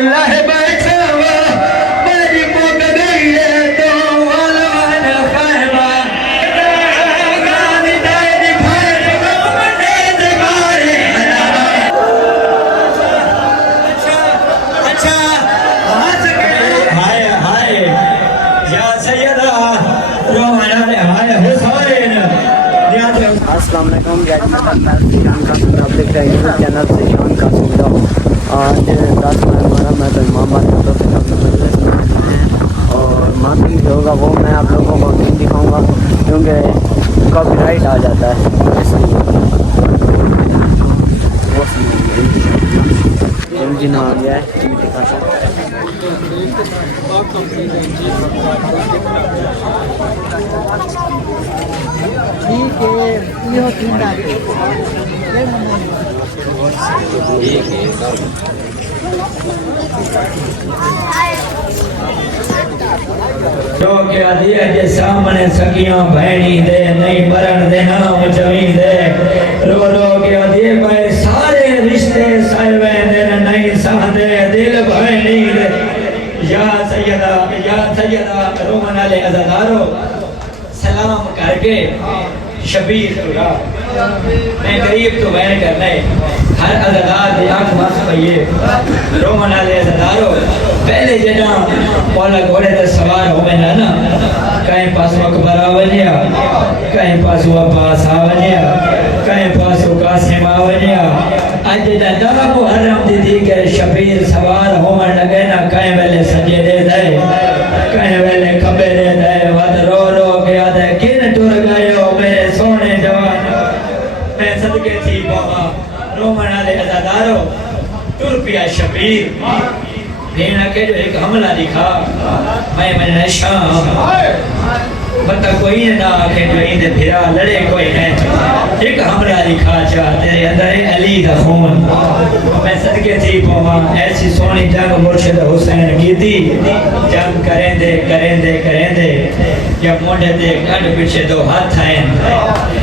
अल्लाह बचावा मेरी मुक गई है तो अलवन खैमा गानी दाए दिखाए रोमने दिखाए अच्छा हाय हाय या सैयदा रोमना हाय हुसैन अस्सलाम वालेकुम आप देख रहे हैं चैनल से शान का सुविधा। आज 10 नवंबर मैं तो इमामबाद मजलिस में हैं और मार्किंग जो होगा वो मैं आप लोगों को नहीं दिखाऊंगा क्योंकि कॉपीराइट आ जाता है, इसलिए इंजन आ गया है ठीक है ये ठंडा जो क्या दिया जे सामने सखियां बहनी दे नहीं मरण दे नाम जमी दे रो रो क्या दिए भाई सारे रिश्ते साइवे दे नहीं सादे दिल बहनी दे या सैयदा रोमन वाले अज़ादारो सलाम करके शबीर खुदा मैं गरीब तो बैन करना है हर अज़ादार दी आंख मास पइए रोमन वाले अज़ादारो पहले जना मौला घोड़े ते सवार होवे ना कहीं पास अकबर आवनिया कहीं पास अब्बास आवनिया कहीं पास कासिम आवनिया आज दा मुहर्रम दी थी के शबीर सवार होवन लगे ना कहीं वेले सजे दे दे कहीं वेले खबे दे दे वद रो रो के आदे किन टुर गए हो मेरे सोने जवान मैं सदके थी बाबा रोमन वाले अज़ादारो टुर पिया शबीर भेड़ के जो एक हमला दिखा मैं नशा बता कोई ना आखे जो इंद फिरा लड़े कोई नहीं एक हमला दिखा चा तेरे अंदर है अली दा खून मैं सदके थी पवा ऐसी सोनी जंग मुर्शिद हुसैन की थी जंग करेंदे या मोढ़े ते गड पीछे दो हाथ आए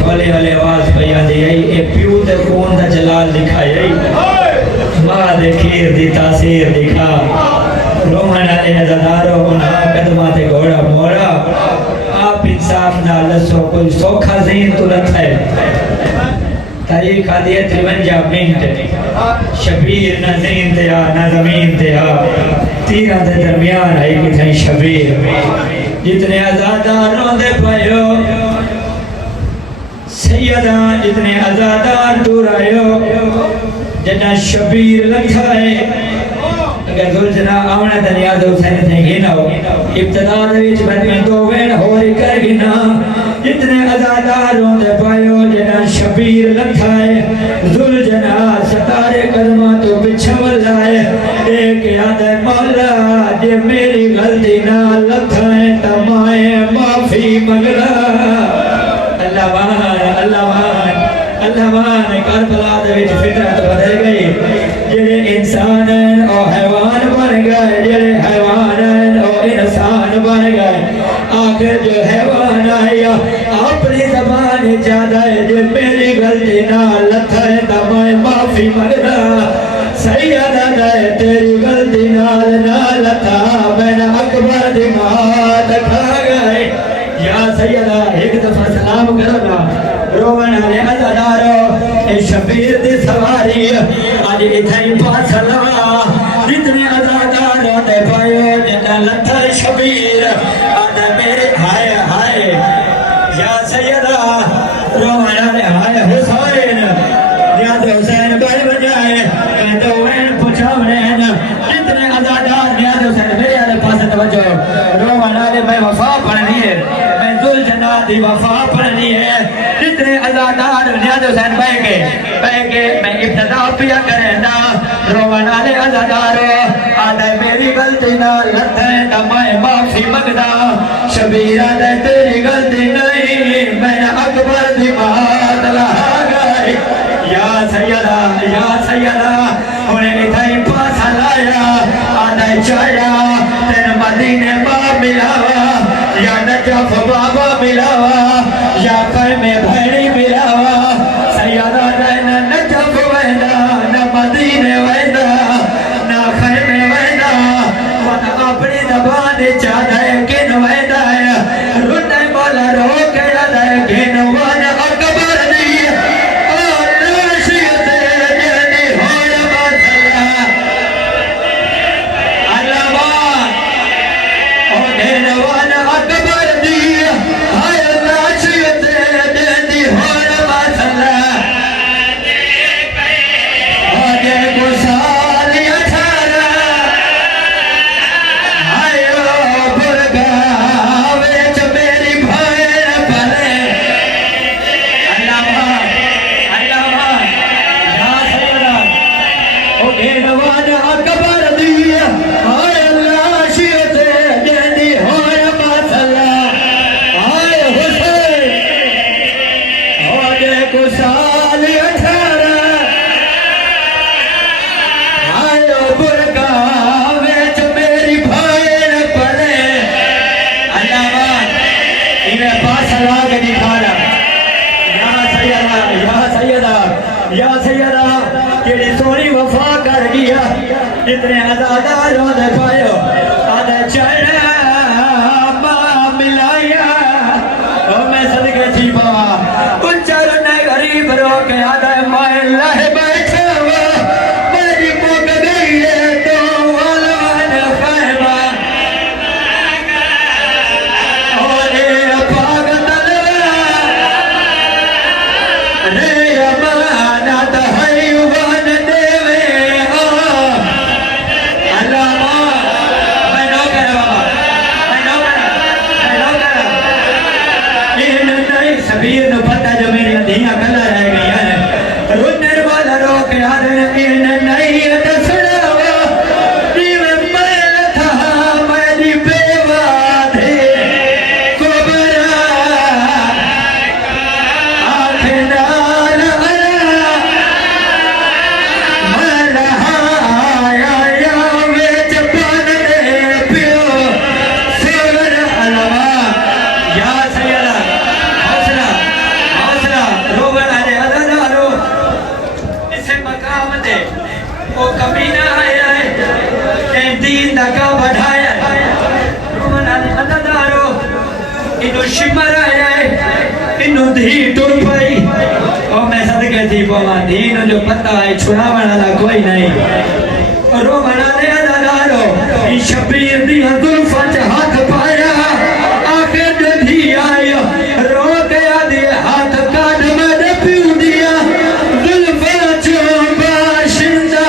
होले होले आवाज पई आंदी आई ए प्यू ते खून दा जलाल दिखाई मां दे खीर दी तासीर दिखा रोमन वाले अज़ादारो उन्हां कदमां ते घोड़ा मोड़ा आप इंसाफ ना लसो कोई सौखा ज़हीन तो न थे तारीख आदि 53 मिनट शबीर ना ज़हीन ते आ ना ज़मीन ते आ तीरा दे दरमियान आई कि थे शबीर जितने अज़ादारों दे पायो सैयदा जितने अज़ादार टुरायो जना शबीर लखाए अगर दुलजना आवना दनिया दो हुसैन थे गिना इब्तिदा दे विच बदमे दो वेण होर कर गिना जितने अज़ादारों दे पायो जना शबीर लखाए दुलजना सतारे कदमा तो बिछवल लाए एक याद मौला जे मेरी गलती ना लखाए तमाए माफी मंगला अल्लाह करबला दे विच फितरत बदल गई जेड़े इंसान हैं और हैवान बन गए जेड़े हैवान हैं और इंसान बन गए आखिर जो हैवान आया अपनी ज़बान ज्यादा है जे मेरी गलती ना लथा है तो मैं माफी मंगदा सैयदा दे तेरी गलती ना लथा मैंने अकबर दी मात खा गए या सैयदा एक दफा सलाम करो ना रोमन वाले अज़ादारो ए शबीर दी सवारी आज इथई पास लगा जितने अज़ादारों ने पायो जना लथा शबीर आज मेरे हाय हाय या सैयदा रोमन वाले हाय हुसैन या हुसैन भाई बजाए मैं तो वैन पूछावने जितने अज़ादार या हुसैन मेरे वाले पास तवज्जो रोमन वाले मैं वफा पढ़नी है मैं दुलजना दी वफा पढ़नी है जितने अज़ादार नियाज़ हुसैन बह के मैं इब्तिदा पिया करेंदा रोमन वाले अज़ादारो आदे मेरी गलती ना लथे ना मैं माफी मंगदा शबीरा दे तेरी गलती नहीं मैंने अकबर दी बात लहा गई या सैयदा हुने इथई पास लाया आदे चाया तेरे मदीने बा मिलावा या नजफ बाबा मिलावा या कर में भैरी मिलावा सैयदा न नजफ वैदा न मदीने वैदा न खैर में वैदा इतने आजादारों ने पायो आधे चढ़ा मिलाया ओ मैं सदके जी बाबा उच्चर ने गरीब रो के आधे माए लहे बैठे मेरी मुक गई है तो अलवन फहमा और पागल रे अमानत है युवान देवे सबीर नु पता जो मेरी धिया कला रह गई है रुनर वाला रोक याद इन नहीं दसड़ावा जीव मर था मेरी बेवा थे कोबरा आखनाल मरहाया वेच पान दे पियो सेवर अलवा या सैयदा वो कमीना आया है दीन का बढ़ाया अदादारो इनो शिमर आया है इनो धी टुर पई ओ मैं सदके थी पवा दीन जो पता है छुड़ावण वाला कोई नहीं रो बना दे अदादारो ई शबीर दी जुल्फा च हाथ पाया आके जो धी आयो रो गया दे हाथ काट में पिउ दिया जुल्फा चो बाशिंदा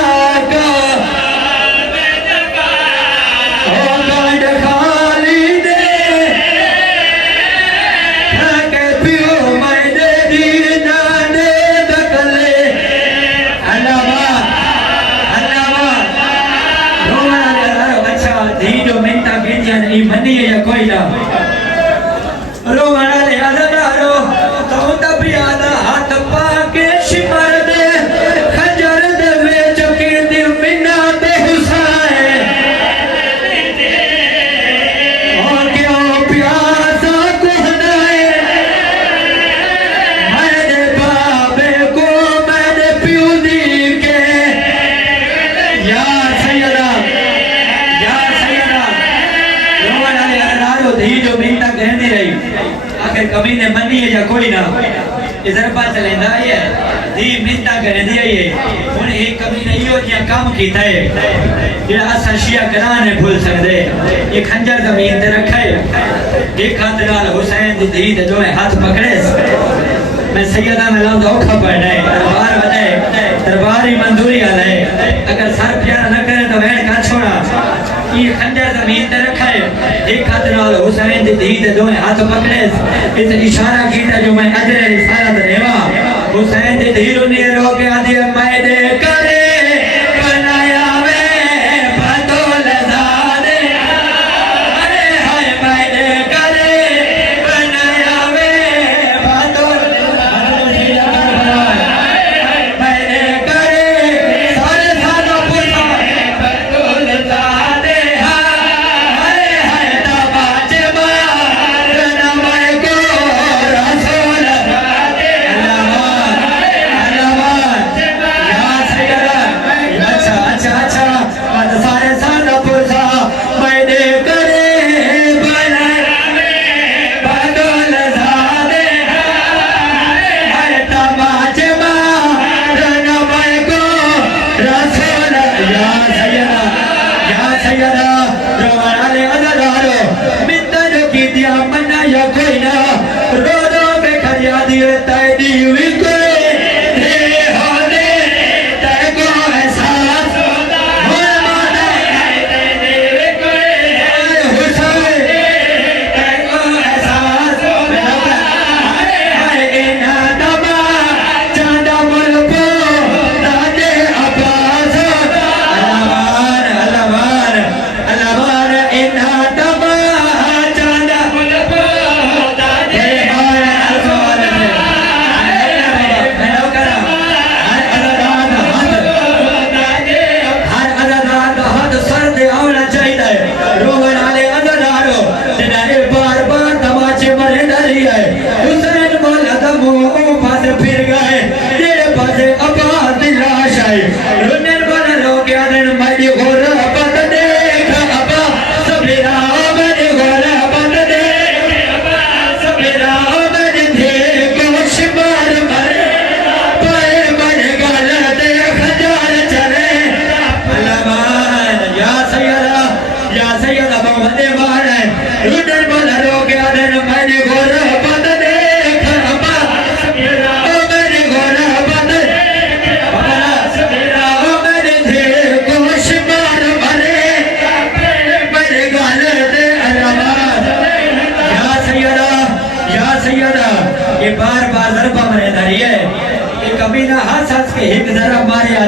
मनी या कोई ना रो मना ले आदा रो तो तब याद हाथ पाके शिमर दे खंजर दे में चुकी दी बिना बेहुसाए और क्यों प्यासा को हनाए मेरे बाबे को मेरे प्यू दी के या सैयदा धी जो मिन्नत कहती रही आखिर कभी ने मनी है या कोई ना इधर पा चले ना ये धी मिन्नत कहती है ये उन एक कभी नहीं हो या काम कीता है जेड़ा असा शिया करान है भूल सकदे ये खंजर जमीन ते रखा है एक हाथ नाल हुसैन दी धी ते दोए हाथ पकड़े मैं सैयदा में लाऊं औखा पड़ना है दरबार बने दरबार ही मंजूरी आला है अगर सर प्यार न करे तो वैन का छोड़ा ये खंजर जमीन ते रखा है एक हाथ नाल हुसैन दी धी ते दोए हाथ पकड़े इस इशारा कीता जो मैं अजरे रिसालत देवा हुसैन दी धी ने रोके आदि मैं दे करे बनाया वे बतौल ज़ादे अरे हाय मैं दे करे बनाया वे बतौल मैं दे करे सारे सादा पुरसा बतौल ज़ादे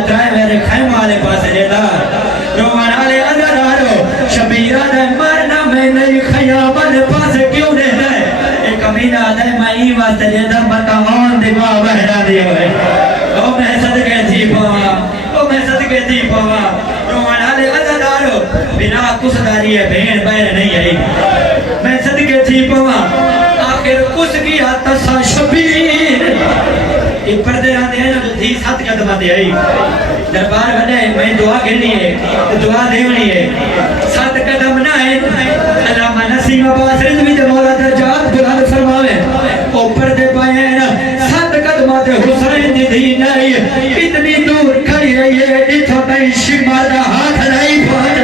त्राए मेरे खैमा वाले पास देता रोमान वाले अंदर शबीरा दे मरना मैं नहीं खयामत पास क्यों देता है एक कमीना दे मैं ही वास्ते देता मकान दिवा बहरा दियो है ओ मैं सदके थी पावा ओ मैं सदके थी पावा रोमान वाले अंदर बिना कुसदारी है भेड़ बैर नहीं आई मैं सदके थी पावा आखिर कुछ किया तसा शबीर ये पर्दे आते हैं ना धी 7 कदम आते आई दरबार बने मैं दुआ करनी है दुआ देवनी है 7 कदम ना है अल्लाह नसीम अब्बास रिजवी दे मौला दरजात बुलंद फरमावे ओ पर्दे पाए ना 7 कदम आते हुसैन दी धी नहीं कितनी दूर खड़ी रही है जिथों तई शिमा दा हाथ नहीं पहुंच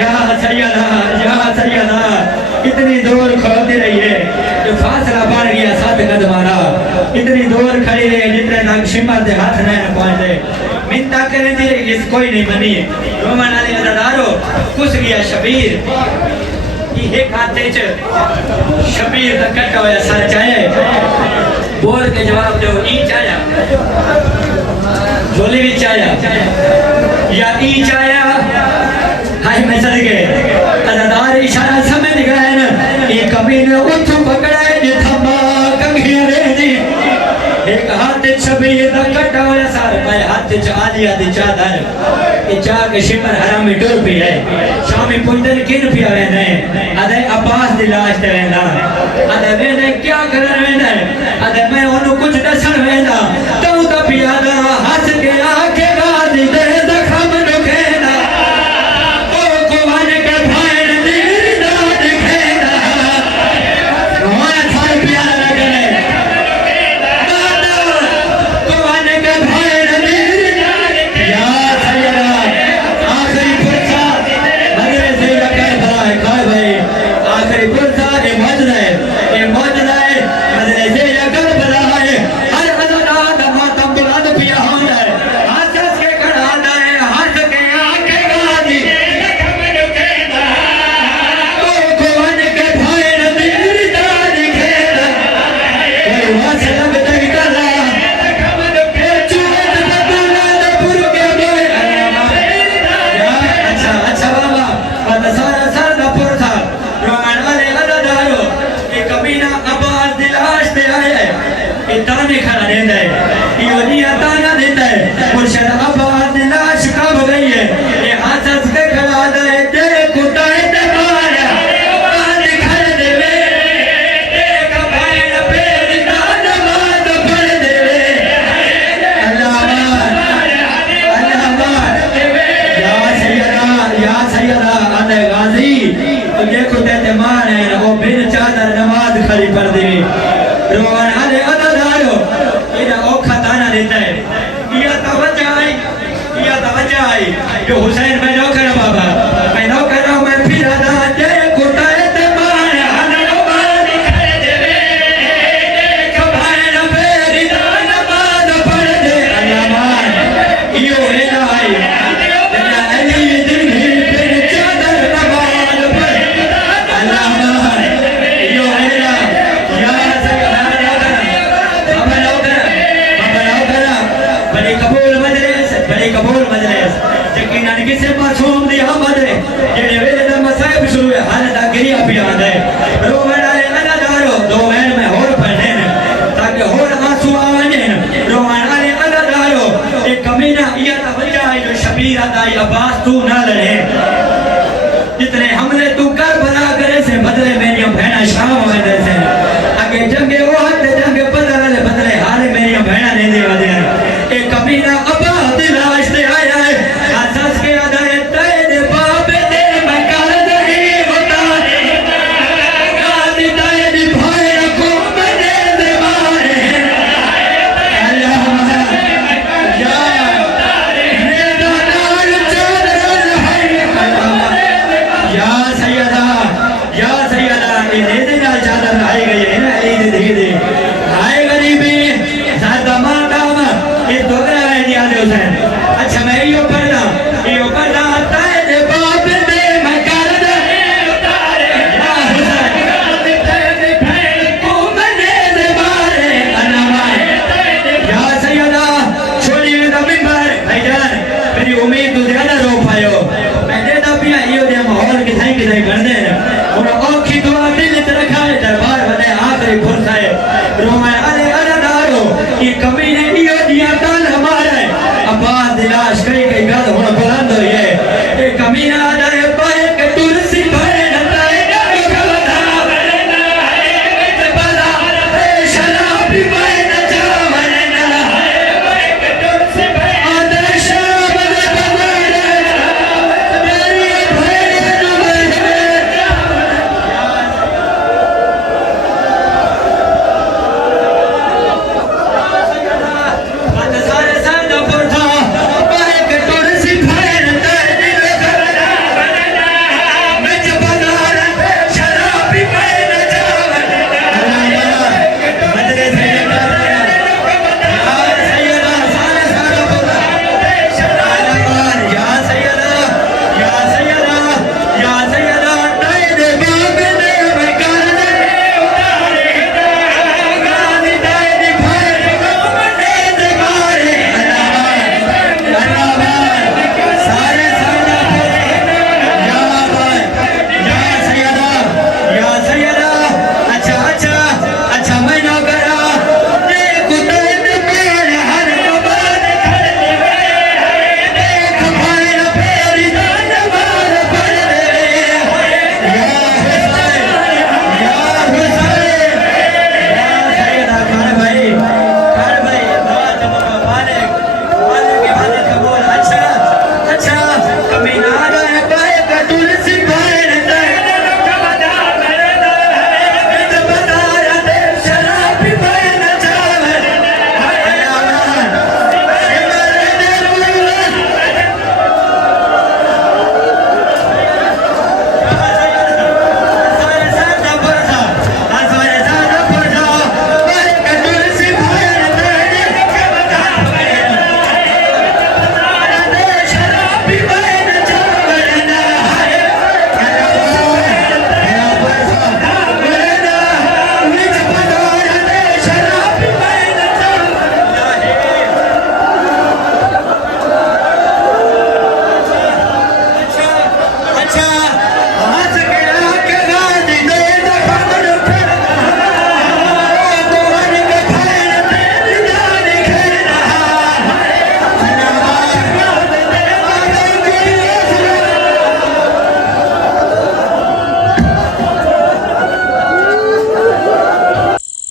या सैयदा कितनी दूर खड़ोती रही है जो फासला बढ़ गया 7 कदम आना इतनी दूर खड़ी रही जितने तक शिमर दे हाथ नहीं पहुंचे मिन्नत करने दी इस कोई नहीं बनी है रोमन वाले अदादारो कुछ गया शबीर ये खाते च शबीर दा कटा होया सच है बोल के जवाब दो ईच आया झोली विच आया या ईच आया हाय मैं सदके अदादार इशारा समझ गए ना ये कमीने उठ पकड़ा है जे थमा कंघिया रे दी एक हाथ शबीर दा कटा होया सारे पाए हाथ च आलिया दी चादर ये चाह के शिमर हराम में डुर पी है शामी पुंदर किन पिया वेने अदे अब्बास दी लाश ते वेंदा अदे वेने क्या करन वेंदा अदे मैं ओनु कुछ दसन वेंदा तू ता पिया दा हंस के आके गादी दे दखम दुखेना ओ कोवन के भाई दी दाद खेना होया थार पिया लगने कोवन के भाई दी या सैयदा आखिरी फुर्सा मदरे से लगे भाई खाए भाई आखिरी फुर्सा ये मौजूद है मदरे से लगे भाई हर अज़ाद मातम बुलंद पिया होता है हंस के खड़ा है हंस के आके गादी ओ कोवन के भाई नदीर दाद खेदा कोई वास लग तक कला चूत बदला दे पुर के बोए या अच्छा बाबा पता सारा दा पुर था रोमान वाले अदादारो ये कमीना अब्बास दी लाश ते आया ये ताने खड़ा रहता है ये निया ताना देता है मुर्शिद अब्बास दी लाश कब गई है ये हंस के खड़ा है दे कुत्ता है ते मारा बात खड़ देवे एक भाई न पेड़ ना नमाज पढ़ देवे अल्लाह या सैयदा अदे गाजी तुझे कुत्ते ते मारे वो बिन चादर नमाज खड़ी पढ़ देवे रोमान आले अदादारो इधर औखा ताना देता है या तवज्जो आई जो हुसैन मैं नौकर बाबा मैं नौकर हूं मैं फिर अदा दे कुत्ता है ते मारे हनो बाद खड़े देवे एक भाई न फेरी दा नमाज पढ़ दे अल्लाह यो है आई तेरा अली दिन ही फिर चादर नमाज पढ़ अल्लाह यो है या सैयदा बड़ी कबूल मजलिस यकीनन किसे पास किसे करदे उन औखी दुआ दिल च रखाए दरबार वने आखिरी फुर्सत है रोए अरे अरे दारो कि कमीने इयो दिया तान हमारे अब्बास दिलाश कई कई गल हुन बुलंद होई है ए कमीना दे पाए के तुलसी भरे नताए गवदा वरना है बला ए शराबी पाए न जावने ना है के तुलसी भरे आदर्श बने मेरी भरे सारे संग पुरथा पाए के तुलसी भरे नताए गवदा वरना मैं जबदार शराबी पाए न जावने मदरे से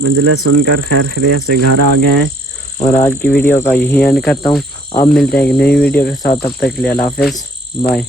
मंजिला सुनकर खैर खैरियत से घर आ गए हैं और आज की वीडियो का यही एंड करता हूँ। अब मिलते हैं एक नई वीडियो के साथ, तब तक के लिए अल्लाह हाफिज़, बाय।